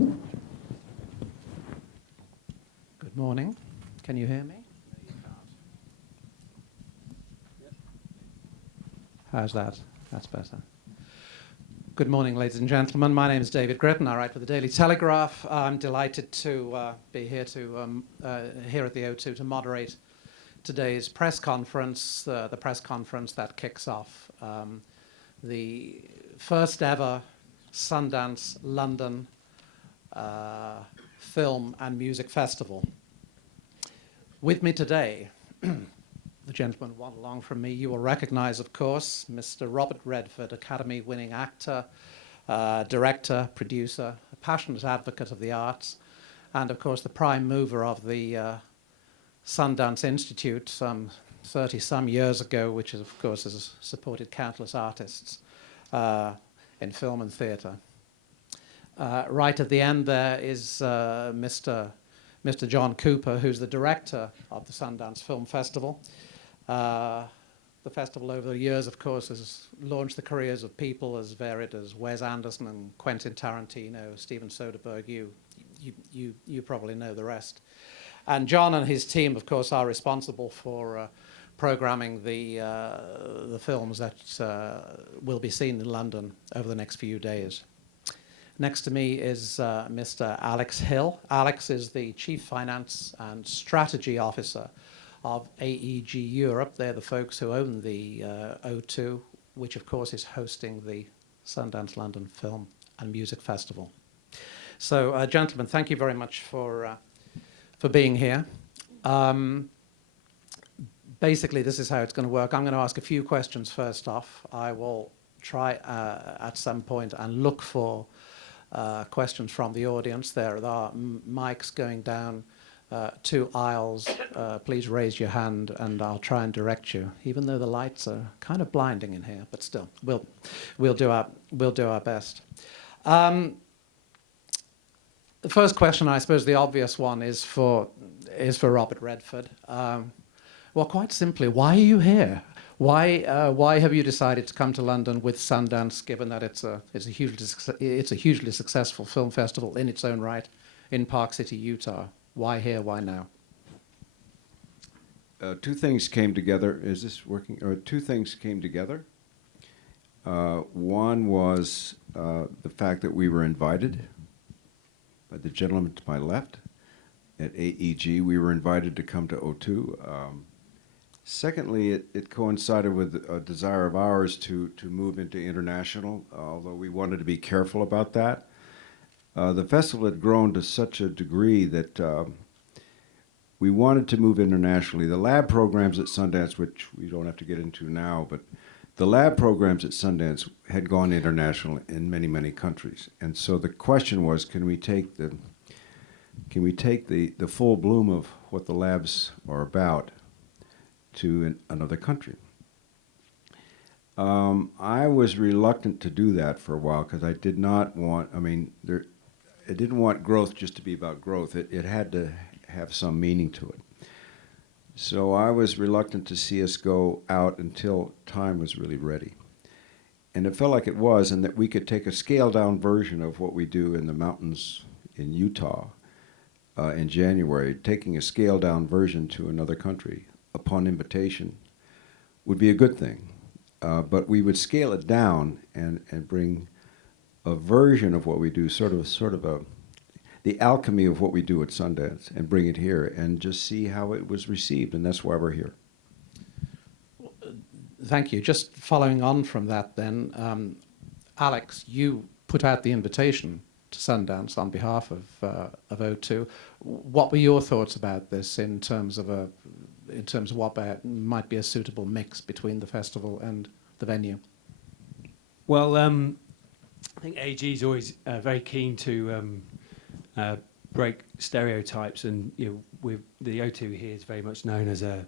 Good morning. Can you hear me? How's that? That's better. Good morning, ladies and gentlemen. My name is David Gritton. I write for the Daily Telegraph. I'm delighted to be here here at the O2 to moderate today's press conference, the press conference that kicks off the first ever Sundance London Film and Music Festival. With me today, the gentleman one along from me, you will recognize, of course, Mr. Robert Redford, Academy-winning actor, director, producer, a passionate advocate of the arts, and, of course, the prime mover of the Sundance Institute some 30-some years ago, which, of course, has supported countless artists in film and theatre. Right at the end there is Mr. John Cooper, who's the director of the Sundance Film Festival. The festival over the years, of course, has launched the careers of people as varied as Wes Anderson and Quentin Tarantino, Steven Soderbergh. You probably know the rest. And John and his team, of course, are responsible for programming the films that will be seen in London over the next few days. Next to me is Mr. Alex Hill. Alex is the Chief Finance and Strategy Officer of AEG Europe. They're the folks who own the O2, which of course is hosting the Sundance London Film and Music Festival. So, gentlemen, thank you very much for being here. Basically, this is how it's going to work. I'm going to ask a few questions first off. I will try at some point and look for questions from the audience. There are mics going down 2 aisles. Please raise your hand and I'll try and direct you, even though the lights are kind of blinding in here, but still, we'll do our best. The first question, I suppose the obvious one, is for Robert Redford. Well, quite simply, why are you here? Why have you decided to come to London with Sundance, given that it's a hugely successful film festival in its own right in Park City, Utah? Why here? Why now? 2 things came together. Is this working? 2 things came together. One was the fact that we were invited by the gentleman to my left at AEG. We were invited to come to O2. Secondly, it coincided with a desire of ours to move into international, although we wanted to be careful about that. The festival had grown to such a degree that we wanted to move internationally. The lab programs at Sundance, which we don't have to get into now, but the lab programs at Sundance had gone international in many, many countries. And so the question was, can we take the full bloom of what the labs are about to another country? I was reluctant to do that for a while because I did not want, I didn't want growth just to be about growth. It had to have some meaning to it. So I was reluctant to see us go out until time was really ready. And it felt like it was, and that we could take a scaled-down version of what we do in the mountains in Utah in January, taking a scaled-down version to another country upon invitation would be a good thing. But we would scale it down and bring a version of what we do, sort of the alchemy of what we do at Sundance, and bring it here and just see how it was received, and that's why we're here. Thank you. Just following on from that then, Alex, you put out the invitation to Sundance on behalf of O2. What were your thoughts about this in terms of what might be a suitable mix between the festival and the venue? Well, I think AG is always very keen to break stereotypes, and the O2 here is very much known as the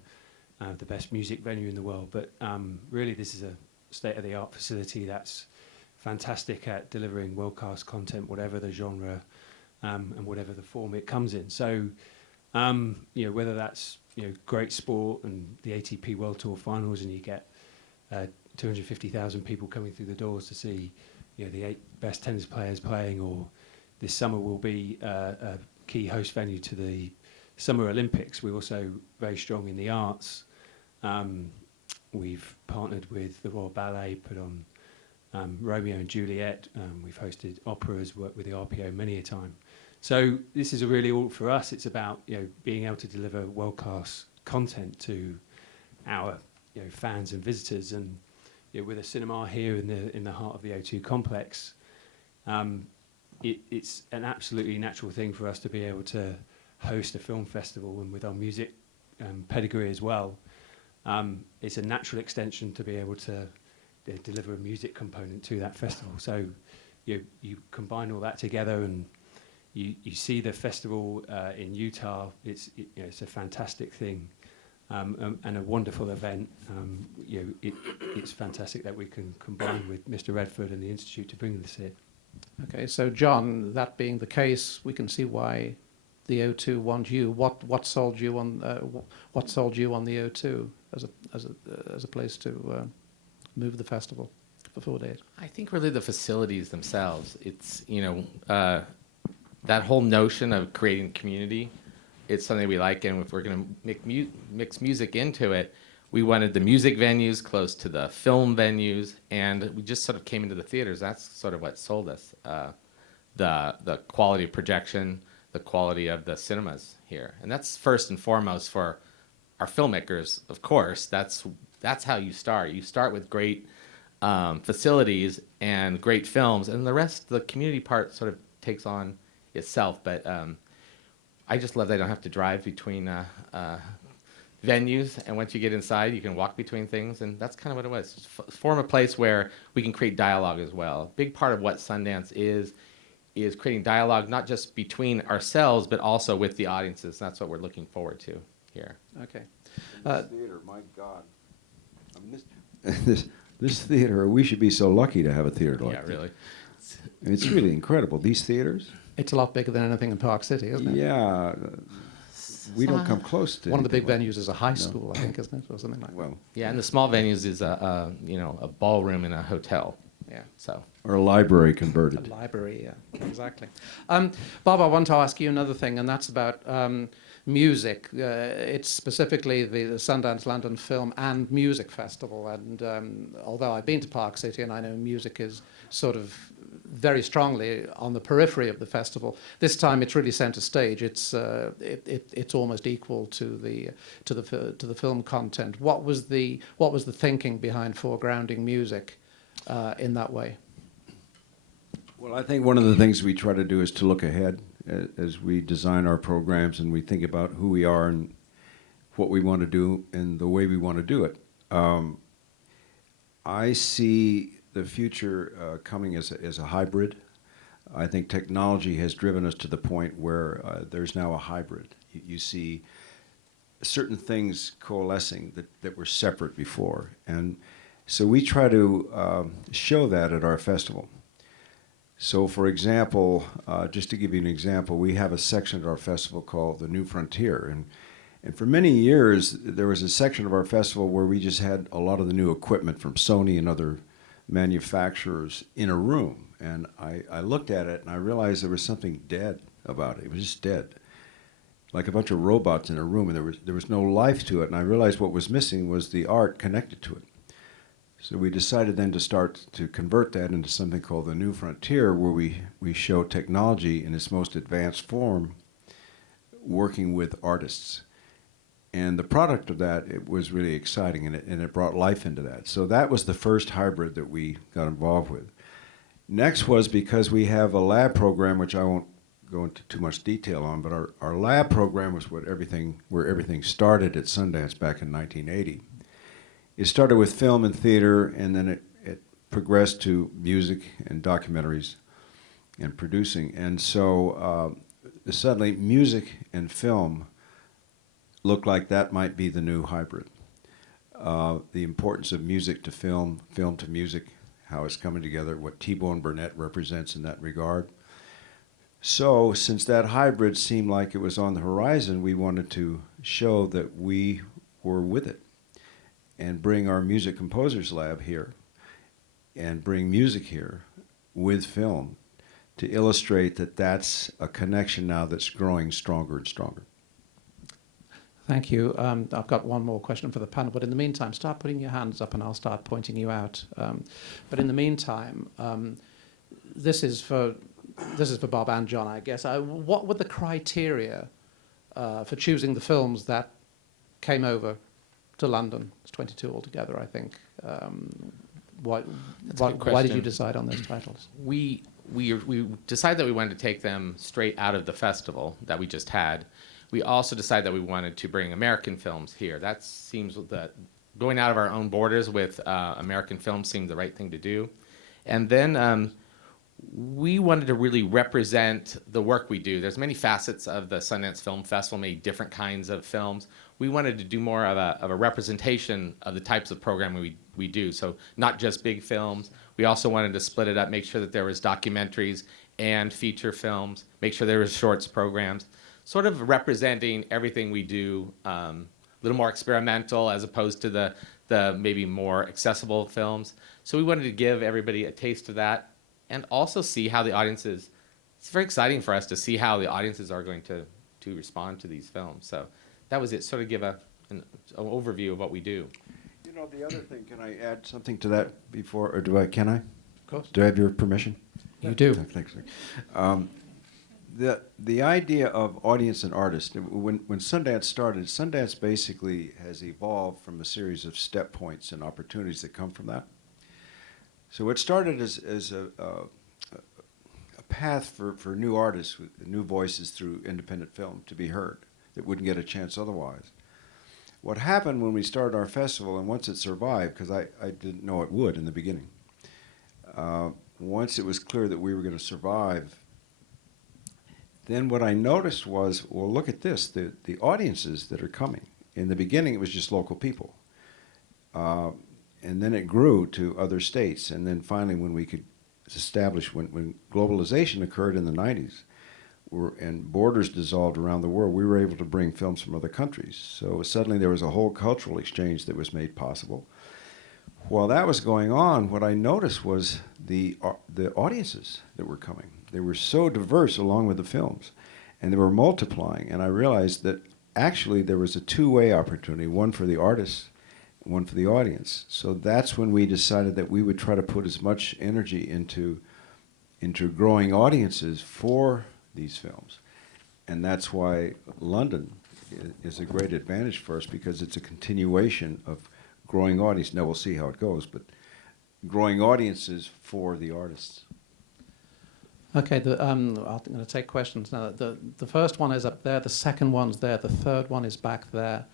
best music venue in the world. But really, this is a state-of-the-art facility that's fantastic at delivering world-class content, whatever the genre and whatever the form it comes in. So, whether that's great sport and the ATP World Tour Finals, and you get 250,000 people coming through the doors to see the 8 best tennis players playing, or this summer will be a key host venue to the Summer Olympics. We're also very strong in the arts. We've partnered with the Royal Ballet, put on Romeo and Juliet. We've hosted operas, worked with the RPO many a time. So this is really all for us. It's about being able to deliver world-class content to our fans and visitors. And with a cinema here in the heart of the O2 complex, it's an absolutely natural thing for us to be able to host a film festival, and with our music pedigree as well, it's a natural extension to be able to deliver a music component to that festival. So you combine all that together, and you see the festival in Utah. It's a fantastic thing, and a wonderful event. It's fantastic that we can combine with Mr. Redford and the Institute to bring this here. Okay, so John, that being the case, we can see why the O2 want you. What sold you on the O2 as a place to move the festival for 4 days? I think really the facilities themselves. It's that whole notion of creating community. It's something we like, and if we're going to mix music into it, we wanted the music venues close to the film venues, and we just sort of came into the theaters. That's sort of what sold us. The quality of projection, the quality of the cinemas here, and that's first and foremost for our filmmakers. Of course, that's how you start. You start with great facilities and great films, and the rest, the community part, sort of takes on itself. But I just love that I don't have to drive between venues, and once you get inside, you can walk between things, and that's kind of what it was. Just form a place where we can create dialogue as well. A big part of what Sundance is creating dialogue, not just between ourselves, but also with the audiences. That's what we're looking forward to here. Okay. This theater, my God. I mean, this theater, we should be so lucky to have a theater like Yeah, this. really. It's really incredible. These theaters? It's a lot bigger than anything in Park City, isn't it? Yeah. We don't come close to One of the big anything venues is a high school, I think, isn't it, or something like like, well, Yeah, and the small venues is a ballroom in a hotel. that. Yeah. So or a library A converted. library, yeah, exactly. Bob, I want to ask you another thing, and that's about music. It's specifically the Sundance London Film and Music Festival. And although I've been to Park City and I know music is sort of very strongly on the periphery of the festival, this time it's really centre stage. It's almost equal to the film content. What was the thinking behind foregrounding music in that way? Well, I think one of the things we try to do is to look ahead as we design our programs, and we think about who we are and what we want to do and the way we want to do it. I see the future coming as a hybrid. I think technology has driven us to the point where there's now a hybrid. You see certain things coalescing that were separate before. And so we try to show that at our festival. So, for example, just to give you an example, we have a section at our festival called The New Frontier. And for many years, there was a section of our festival where we just had a lot of the new equipment from Sony and other manufacturers in a room. And I looked at it and I realized there was something dead about it. It was just dead. Like a bunch of robots in a room, and there was no life to it. And I realized what was missing was the art connected to it. So we decided then to start to convert that into something called the New Frontier, where we show technology in its most advanced form working with artists. And the product of that, it was really exciting, and it brought life into that. So that was the first hybrid that we got involved with. Next was because we have a lab program, which I won't go into too much detail on, but our lab program was where everything started at Sundance back in 1980. It started with film and theater, and then it progressed to music and documentaries and producing. And so suddenly music and film looked like that might be the new hybrid. The importance of music to film, film to music, how it's coming together, what T-Bone Burnett represents in that regard. So since that hybrid seemed like it was on the horizon, we wanted to show that we were with it, and bring our music composers lab here and bring music here with film to illustrate that that's a connection now that's growing stronger and stronger. Thank you. I've got one more question for the panel, but in the meantime, start putting your hands up and I'll start pointing you out. But in the meantime, this is for Bob and John, I guess. What were the criteria for choosing the films that came over to London? It's 22 altogether, I think. Why did you decide on those titles? We decided that we wanted to take them straight out of the festival that we just had. We also decided that we wanted to bring American films here. That seems that going out of our own borders with American films seemed the right thing to do. And then we wanted to really represent the work we do. There's many facets of the Sundance Film Festival, many different kinds of films. We wanted to do more of a representation of the types of programming we do. So not just big films. We also wanted to split it up, make sure that there was documentaries and feature films, make sure there was shorts programs, sort of representing everything we do, a little more experimental as opposed to the maybe more accessible films. So we wanted to give everybody a taste of that and also see how the audiences, it's very exciting for us to see how the audiences are going to respond to these films. So that was it, sort of give an overview of what we do. You know, the other thing, can I add something to that before, or can I? Of course. Do I have your permission? You do. Thanks. The idea of audience and artist, when Sundance started, Sundance basically has evolved from a series of step points and opportunities that come from that. So it started as a path for new artists, with new voices through independent film to be heard that wouldn't get a chance otherwise. What happened when we started our festival, and once it survived, because I didn't know it would in the beginning, once it was clear that we were going to survive, then what I noticed was, well, look at this, the audiences that are coming. In the beginning, it was just local people. And then it grew to other states. And then finally, when we could establish, when globalization occurred in the 90s, and borders dissolved around the world, we were able to bring films from other countries. So suddenly there was a whole cultural exchange that was made possible. While that was going on, what I noticed was the audiences that were coming. They were so diverse along with the films, and they were multiplying. And I realized that actually there was a two-way opportunity, one for the artists, one for the audience. So that's when we decided that we would try to put as much energy into growing audiences for these films. And that's why London is a great advantage for us, because it's a continuation of growing audience. Now we'll see how it goes, but growing audiences for the artists. Okay, I'm going to take questions now. The first one is up there, the second one's there, the third one is back there.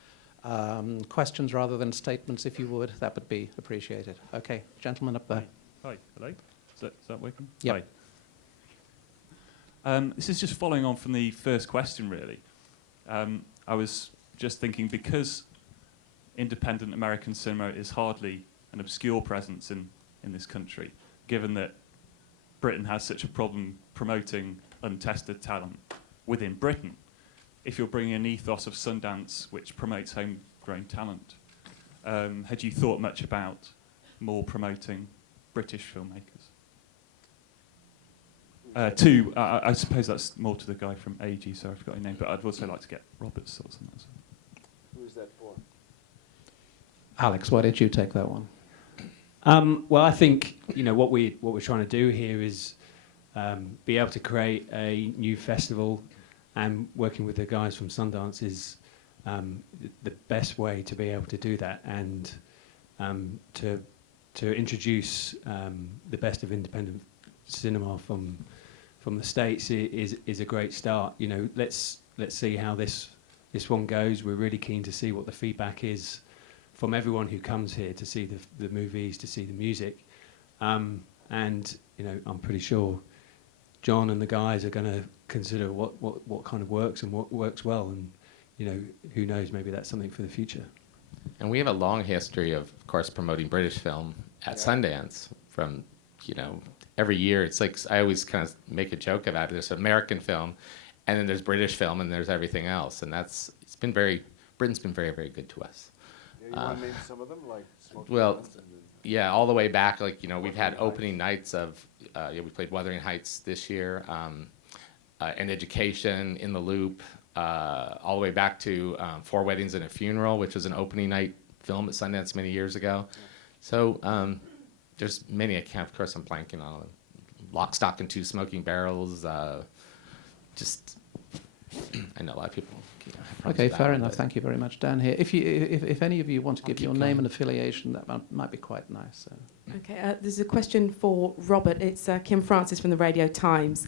Questions rather than statements, if you would, that would be appreciated. Okay, gentleman up there. Hi, hello. Is that working? Yep. Hi. This is just following on from the first question, really. I was just thinking, because independent American cinema is hardly an obscure presence in this country, given that Britain has such a problem promoting untested talent within Britain, if you're bringing an ethos of Sundance which promotes homegrown talent, had you thought much about more promoting British filmmakers? I suppose that's more to the guy from AG, so I forgot your name, but I'd also like to get Robert's thoughts on that. Who is that for? Alex, why did you take that one? Well, I think what we're trying to do here is be able to create a new festival, and working with the guys from Sundance is the best way to be able to do that, and to introduce the best of independent cinema from the States is a great start. Let's see how this one goes. We're really keen to see what the feedback is from everyone who comes here to see the movies, to see the music, and I'm pretty sure John and the guys are going to consider what kind of works and what works well, and who knows, maybe that's something for the future. And we have a long history of course, promoting British film at Sundance from, every year. It's like, I always kind of make a joke about it. There's American film, and then there's British film, and there's everything else. And Britain's been very, very good to us. You want to name some of them, like Smoky Well, Mountains and yeah, all the way back, like, we've had opening nights of, we played Wuthering Heights this year, and Education, In the Loop, all the way back to Four Weddings and a Funeral, which was an opening night film at Sundance many years ago. So there's many, of course I'm blanking on them. Lock, Stock, and Two Smoking Barrels, just, I know a lot of people. Okay, fair enough. Thank you very much. Down here, if any of you want to give your name and affiliation, that might be quite nice. So. Okay, there's a question for Robert. It's Kim Francis from the Radio Times.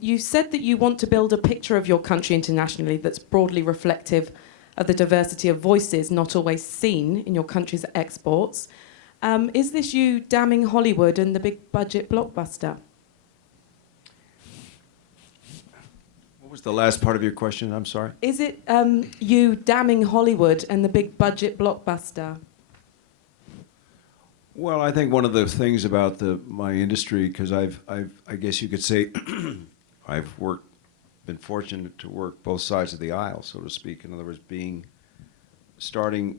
You said that you want to build a picture of your country internationally that's broadly reflective of the diversity of voices not always seen in your country's exports. Is this you damning Hollywood and the big budget blockbuster? what was the last part of your question? I'm sorry. Is it you damning Hollywood and the big budget blockbuster? Well, I think one of the things about my industry, because I guess you could say, I've been fortunate to work both sides of the aisle, so to speak. In other words, starting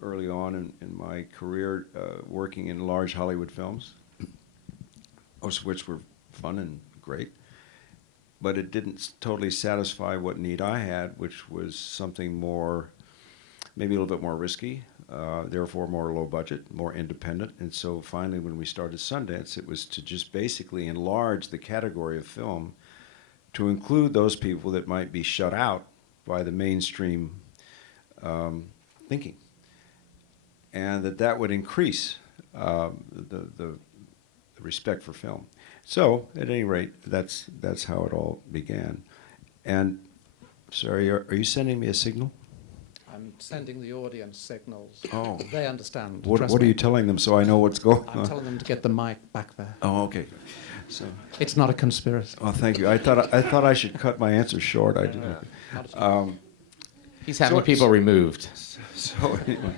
early on in my career, working in large Hollywood films, most of which were fun and great, but it didn't totally satisfy what need I had, which was something more, maybe a little bit more risky, therefore more low budget, more independent. And so finally, when we started Sundance, it was to just basically enlarge the category of film to include those people that might be shut out by the mainstream thinking, and that would increase the respect for film. So, at any rate, that's how it all began. And, sorry, are you sending me a signal? I'm sending the audience signals. Oh. They understand. What trust are me. you telling them so I know what's going on? I'm telling them to get the mic back there. Oh, okay. So, It's not a conspiracy. oh, thank you. I thought I should cut my answer short. I didn't. Not at all. He's having people removed. So anyway,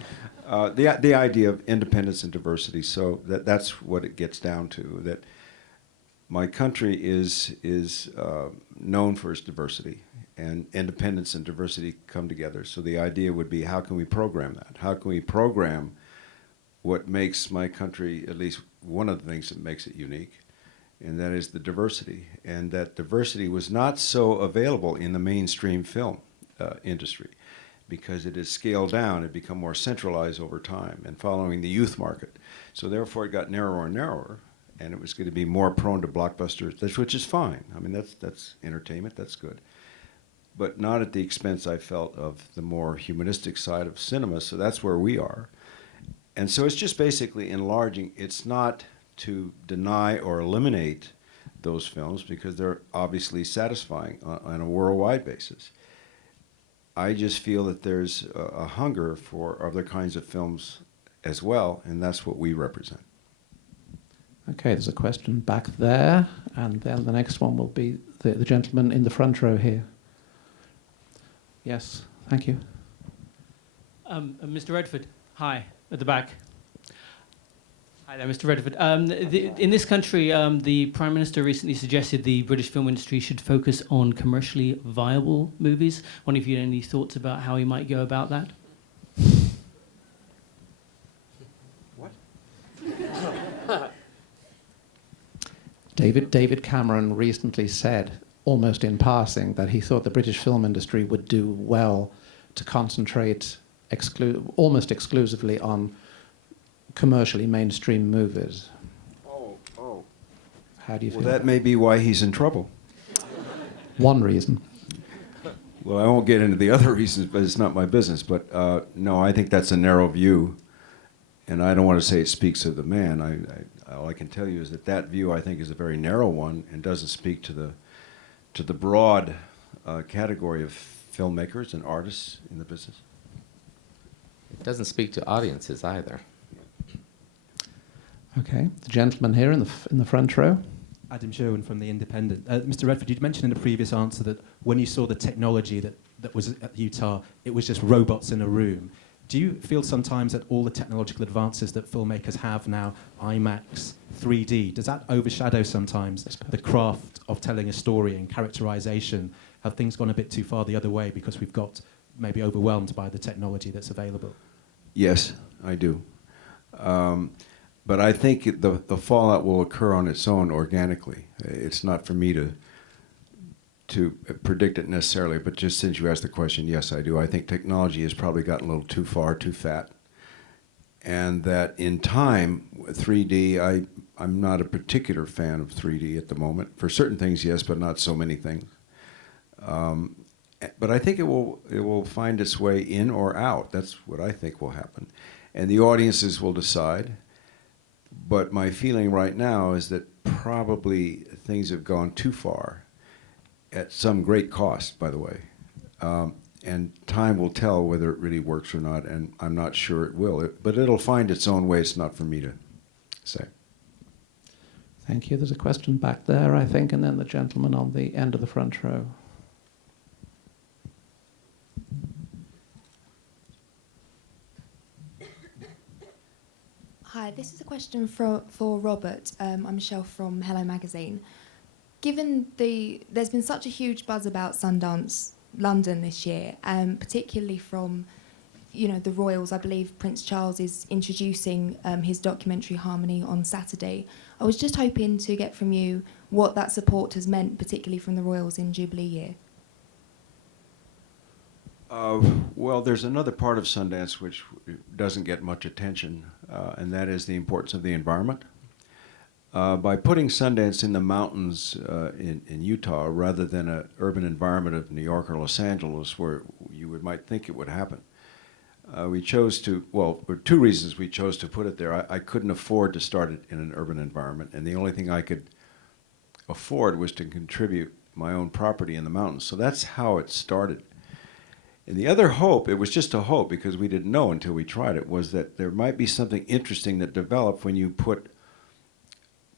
the idea of independence and diversity. So that's what it gets down to. That my country is known for its diversity, and independence and diversity come together. So the idea would be, how can we program that? How can we program what makes my country, at least one of the things that makes it unique, and that is the diversity. And that diversity was not so available in the mainstream film industry, because it is scaled down, it become more centralized over time and following the youth market. So therefore it got narrower and narrower, and it was going to be more prone to blockbusters, which is fine. I mean, that's entertainment, that's good. But not at the expense, I felt, of the more humanistic side of cinema, so that's where we are. And so it's just basically enlarging. It's not to deny or eliminate those films, because they're obviously satisfying on a worldwide basis. I just feel that there's a hunger for other kinds of films as well, and that's what we represent. Okay, there's a question back there, and then the next one will be the gentleman in the front row here. Yes, thank you. Mr. Redford, hi, at the back. Hi there, Mr. Redford. In this country, the Prime Minister recently suggested the British film industry should focus on commercially viable movies. Wonder if you had any thoughts about how he might go about that? What? David Cameron recently said, almost in passing, that he thought the British film industry would do well to concentrate almost exclusively on commercially mainstream movies. Oh. How do you feel? Well, that may be why he's in trouble. One reason. Well, I won't get into the other reasons, but it's not my business. But no, I think that's a narrow view, and I don't want to say it speaks of the man. All I can tell you is that view, I think, is a very narrow one and doesn't speak to the broad category of filmmakers and artists in the business. It doesn't speak to audiences either. Okay, the gentleman here in the front row. Adam Sherwin from The Independent. Mr. Redford, you'd mentioned in a previous answer that when you saw the technology that was at Utah, it was just robots in a room. Do you feel sometimes that all the technological advances that filmmakers have now, IMAX, 3D, does that overshadow sometimes the craft of telling a story and characterization? Have things gone a bit too far the other way because we've got maybe overwhelmed by the technology that's available? Yes, I do. But I think the fallout will occur on its own organically. It's not for me to predict it necessarily, but just since you asked the question, yes, I do. I think technology has probably gotten a little too far, too fat, and that in time, 3D, I'm not a particular fan of 3D at the moment. For certain things, yes, but not so many things. But I think it will find its way in or out. That's what I think will happen. And the audiences will decide. But my feeling right now is that probably things have gone too far, at some great cost, by the way. And time will tell whether it really works or not, and I'm not sure it will. But it'll find its own way. It's not for me to say. Thank you. There's a question back there, I think, and then the gentleman on the end of the front row. Hi, this is a question for Robert. I'm Michelle from Hello Magazine. Given there's been such a huge buzz about Sundance London this year, particularly from the royals. I believe Prince Charles is introducing his documentary Harmony on Saturday. I was just hoping to get from you what that support has meant, particularly from the royals in Jubilee year. Well, there's another part of Sundance which doesn't get much attention, and that is the importance of the environment. By putting Sundance in the mountains in Utah rather than an urban environment of New York or Los Angeles where might think it would happen, we chose to, well, there were two reasons we chose to put it there. I couldn't afford to start it in an urban environment, and the only thing I could afford was to contribute my own property in the mountains. So that's how it started. And the other hope, it was just a hope because we didn't know until we tried it, was that there might be something interesting that developed when you put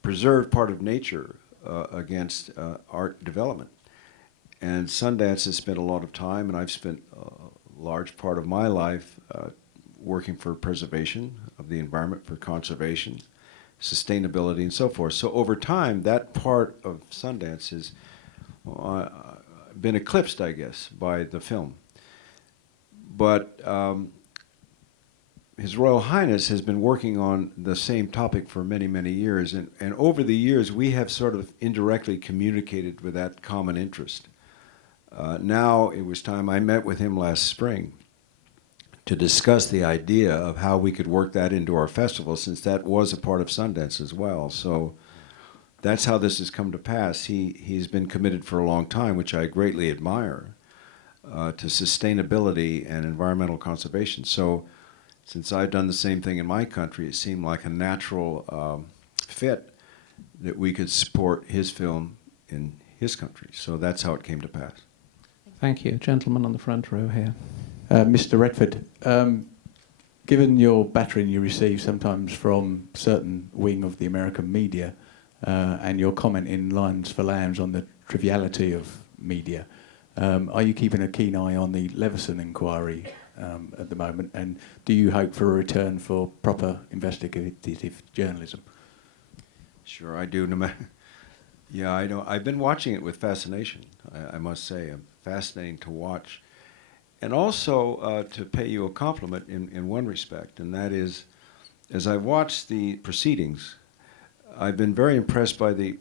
preserved part of nature against art development. And Sundance has spent a lot of time, and I've spent a large part of my life working for preservation of the environment, for conservation, sustainability, and so forth. So over time, that part of Sundance has been eclipsed, I guess, by the film. But His Royal Highness has been working on the same topic for many, many years. And over the years, we have sort of indirectly communicated with that common interest. Now it was time. I met with him last spring to discuss the idea of how we could work that into our festival, since that was a part of Sundance as well. So that's how this has come to pass. He's been committed for a long time, which I greatly admire, to sustainability and environmental conservation. So since I've done the same thing in my country, it seemed like a natural fit that we could support his film in his country. So that's how it came to pass. Thank you. Gentleman on the front row here. Mr. Redford, given your battering you receive sometimes from certain wing of the American media and your comment in Lions for Lambs on the triviality of media, are you keeping a keen eye on the Leveson inquiry at the moment, and do you hope for a return for proper investigative journalism? Sure, I do. Yeah, I know. I've been watching it with fascination, I must say. Fascinating to watch. And also to pay you a compliment in one respect, and that is, as I've watched the proceedings, I've been very impressed by the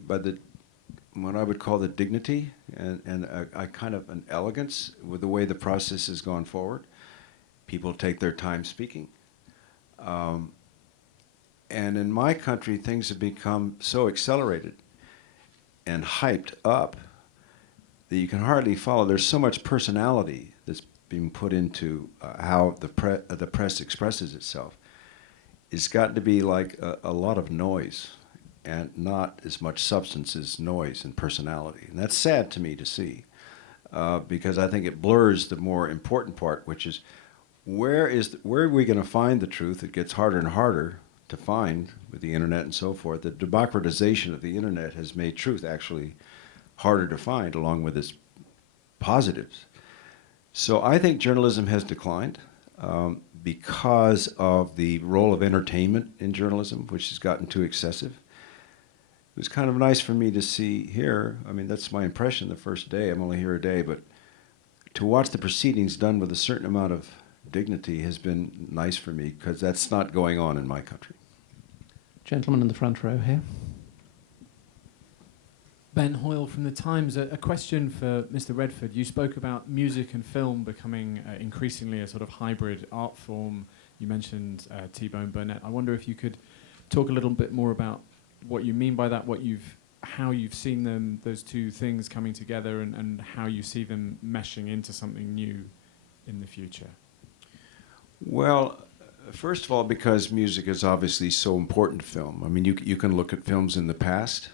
what I would call the dignity and a kind of an elegance with the way the process has gone forward. People take their time speaking. And in my country, things have become so accelerated and hyped up that you can hardly follow. There's so much personality that's being put into how the press expresses itself. It's got to be like a lot of noise and not as much substance as noise and personality. And that's sad to me to see, because I think it blurs the more important part, which is where are we going to find the truth? It gets harder and harder to find with the internet and so forth. The democratization of the internet has made truth actually harder to find, along with its positives. So I think journalism has declined because of the role of entertainment in journalism, which has gotten too excessive. It was kind of nice for me to see here, I mean, that's my impression the first day, I'm only here a day, but to watch the proceedings done with a certain amount of dignity has been nice for me, because that's not going on in my country. Gentleman in the front row here. Ben Hoyle from The Times. A question for Mr. Redford. You spoke about music and film becoming increasingly a sort of hybrid art form. You mentioned T-Bone Burnett. I wonder if you could talk a little bit more about what you mean by that, how you've seen them, those two things coming together, and how you see them meshing into something new in the future. Well, first of all, because music is obviously so important to film. I mean, you can look at films in the past.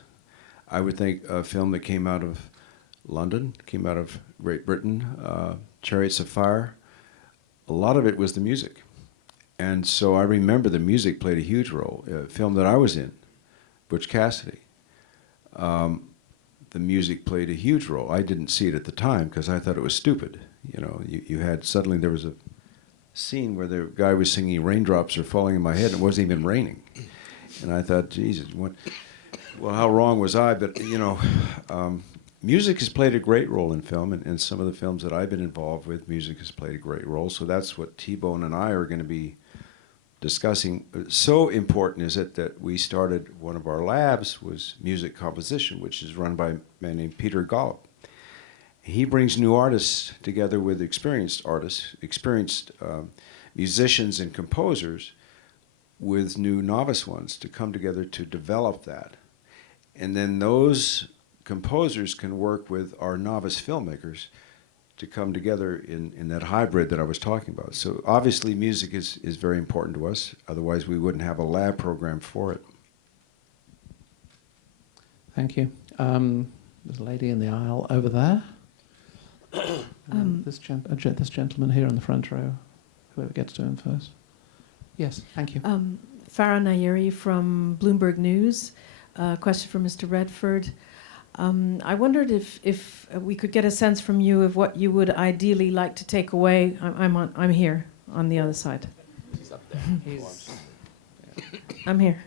I would think a film that came out of London, came out of Great Britain, Chariots of Fire, a lot of it was the music. And so I remember the music played a huge role. A film that I was in, Butch Cassidy, the music played a huge role. I didn't see it at the time because I thought it was stupid. You know, you had, suddenly there was a scene where the guy was singing "Raindrops Are Falling in My Head" and it wasn't even raining. And I thought, Jesus, what? Well, how wrong was I? But, you know, music has played a great role in film, and some of the films that I've been involved with, music has played a great role. So that's what T-Bone and I are going to be discussing. So important is it that we started, one of our labs was music composition, which is run by a man named Peter Gollop. He brings new artists together with experienced artists, experienced musicians and composers, with new novice ones to come together to develop that. And then those composers can work with our novice filmmakers to come together in that hybrid that I was talking about. So obviously music is very important to us, otherwise we wouldn't have a lab program for it. Thank you. There's a lady in the aisle over there. This gentleman here in the front row, whoever gets to him first. Yes, thank you. Farah Nayeri from Bloomberg News. Question for Mr. Redford. I wondered if we could get a sense from you of what you would ideally like to take away. I'm here on the other side. He's up there. I'm here.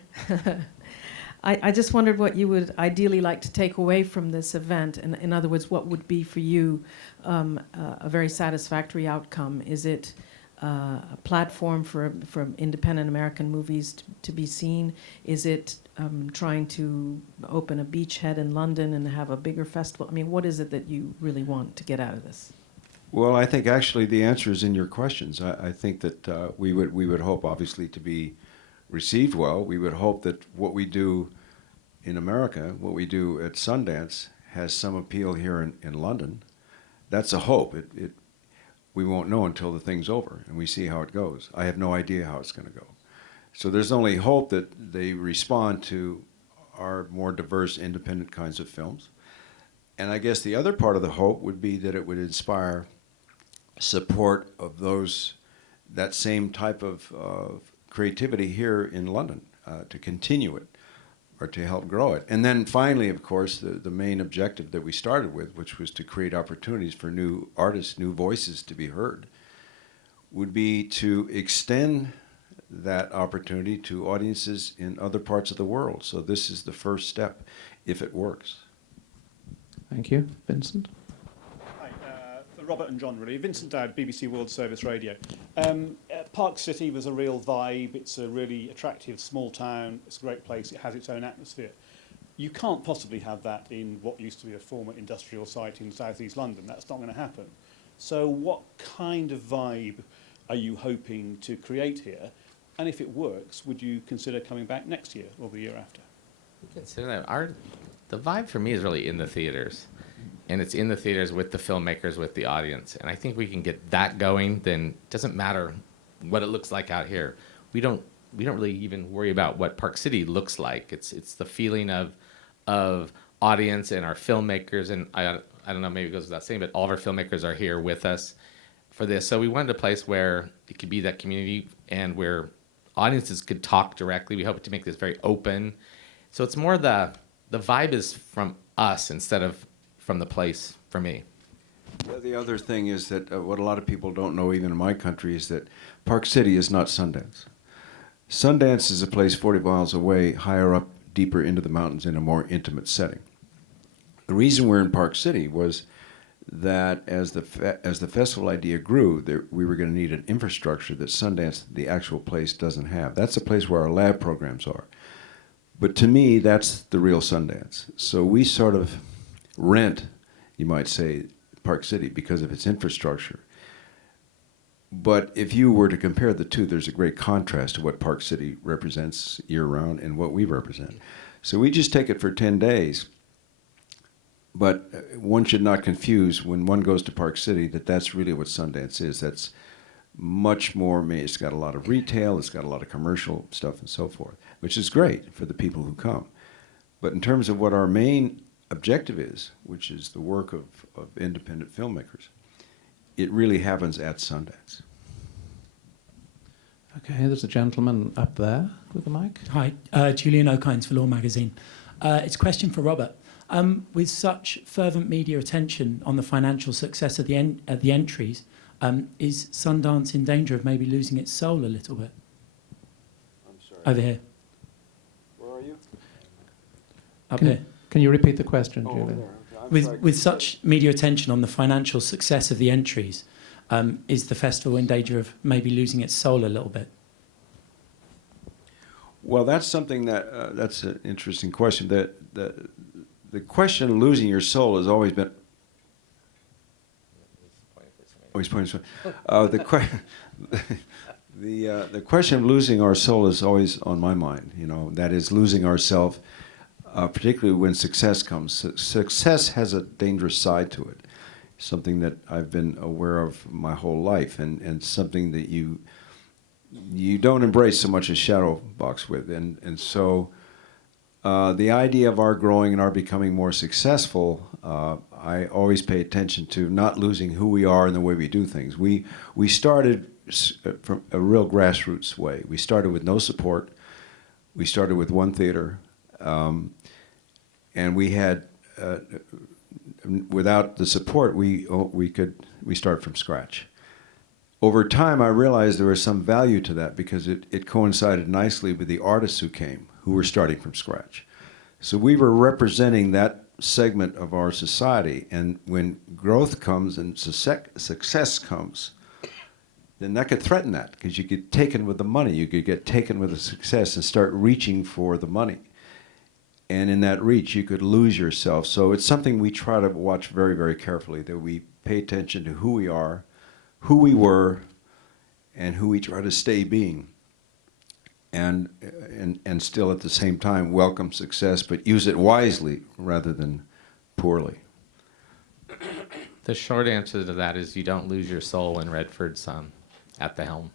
I just wondered what you would ideally like to take away from this event. In other words, what would be for you a very satisfactory outcome? Is it a platform for independent American movies to be seen? Is it trying to open a beachhead in London and have a bigger festival? I mean, what is it that you really want to get out of this? Well, I think actually the answer is in your questions. I think that we would hope, obviously, to be received well. We would hope that what we do in America, what we do at Sundance, has some appeal here in London. That's a hope. We won't know until the thing's over and we see how it goes. I have no idea how it's going to go. So there's only hope that they respond to our more diverse, independent kinds of films. And I guess the other part of the hope would be that it would inspire support of that same type of creativity here in London, to continue it or to help grow it. And then finally, of course, the main objective that we started with, which was to create opportunities for new artists, new voices to be heard, would be to extend that opportunity to audiences in other parts of the world. So this is the first step, if it works. Thank you. Vincent? Hi, for Robert and John, really. Vincent Dowd, BBC World Service Radio. Park City was a real vibe. It's a really attractive small town. It's a great place. It has its own atmosphere. You can't possibly have that in what used to be a former industrial site in southeast London. That's not going to happen. So what kind of vibe are you hoping to create here? And if it works, would you consider coming back next year or the year after? Consider that the vibe for me is really in the theaters, and it's in the theaters with the filmmakers, with the audience. And I think we can get that going. Then it doesn't matter what it looks like out here. We don't really even worry about what Park City looks like. It's the feeling of audience and our filmmakers. And I don't know, maybe it goes without saying, but all of our filmmakers are here with us for this. So we wanted a place where it could be that community and where audiences could talk directly. We hope to make this very open. So it's more the vibe is from us instead of from the place for me. Yeah, the other thing is that what a lot of people don't know, even in my country, is that Park City is not Sundance. Sundance is a place 40 miles away, higher up, deeper into the mountains in a more intimate setting. The reason we're in Park City was that as the festival idea grew, we were going to need an infrastructure that Sundance, the actual place, doesn't have. That's the place where our lab programs are. But to me, that's the real Sundance. So we sort of rent, you might say, Park City because of its infrastructure. But if you were to compare the two, there's a great contrast to what Park City represents year-round and what we represent. So we just take it for 10 days. But one should not confuse, when one goes to Park City, that that's really what Sundance is. That's much more, it's got a lot of retail, it's got a lot of commercial stuff and so forth, which is great for the people who come. But in terms of what our main objective is, which is the work of independent filmmakers, it really happens at Sundance. Okay, there's a gentleman up there with the mic. Hi, Julian O'Kynes for Law Magazine. It's a question for Robert. With such fervent media attention on the financial success of the entries, is Sundance in danger of maybe losing its soul a little bit? I'm sorry. Over here. Where are you? Up here. Can you repeat the question, Julian? With such media attention on the financial success of the entries, is the festival in danger of maybe losing its soul a little bit? Well, that's something that's an interesting question. The question of losing your soul has always been. Oh, he's pointing. The question of losing our soul is always on my mind. You know, that is losing ourself, particularly when success comes. Success has a dangerous side to it, something that I've been aware of my whole life, and something that you don't embrace so much as shadow box with, and so. The idea of our growing and our becoming more successful, I always pay attention to not losing who we are and the way we do things. We started from a real grassroots way. We started with no support. We started with one theater, and we had without the support we start from scratch. Over time, I realized there was some value to that because it coincided nicely with the artists who came, who were starting from scratch. So we were representing that segment of our society, and when growth comes and success comes, then that could threaten that, because you get taken with the money, you could get taken with the success and start reaching for the money. And in that reach, you could lose yourself. So it's something we try to watch very, very carefully, that we pay attention to who we are, who we were, and who we try to stay being. And still at the same time welcome success, but use it wisely rather than poorly. The short answer to that is you don't lose your soul when Redford's at the helm.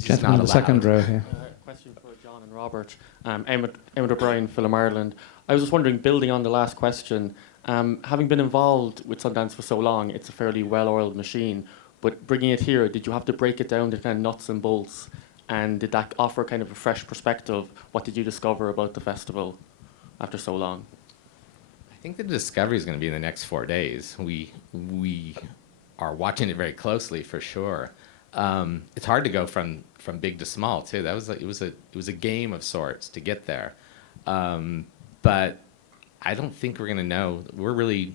Gentleman in the second row here. Question for John and Robert. Emmett O'Brien, Film Ireland. I was just wondering, building on the last question, having been involved with Sundance for so long, it's a fairly well-oiled machine, but bringing it here, did you have to break it down to kind of nuts and bolts? And did that offer kind of a fresh perspective? What did you discover about the festival after so long? I think the discovery is going to be in the next 4 days. We are watching it very closely for sure. It's hard to go from big to small too. That was it was a game of sorts to get there. But I don't think we're going to know. We're really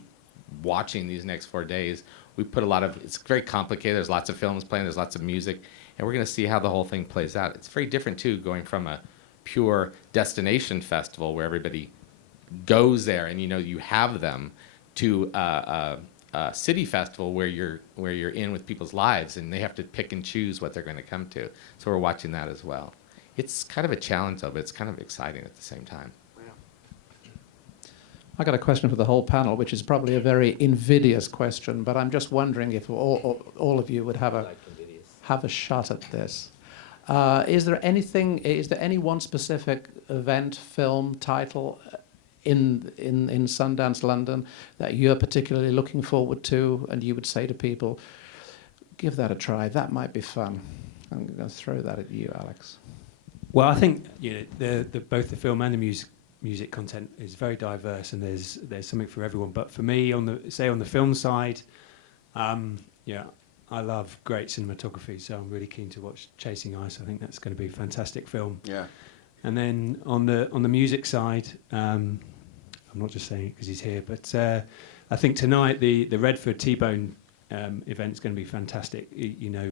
watching these next 4 days. We put it's very complicated. There's lots of films playing. There's lots of music. And we're going to see how the whole thing plays out. It's very different, too, going from a pure destination festival where everybody goes there and, you have them, to a city festival where you're in with people's lives and they have to pick and choose what they're going to come to. So we're watching that as well. It's kind of a challenge, though, but it's kind of exciting at the same time. I got a question for the whole panel, which is probably a very invidious question, but I'm just wondering if all of you would have a shot at this. Is there any one specific event, film, title in Sundance London that you're particularly looking forward to, and you would say to people, give that a try, that might be fun? I'm going to throw that at you, Alex. Well, I think both the film and the music content is very diverse, and there's something for everyone. But for me, on the film side, I love great cinematography, so I'm really keen to watch Chasing Ice. I think that's going to be a fantastic film. Yeah. And then on the music side, I'm not just saying it because he's here, but I think tonight the Redford T-Bone event is going to be fantastic. You know,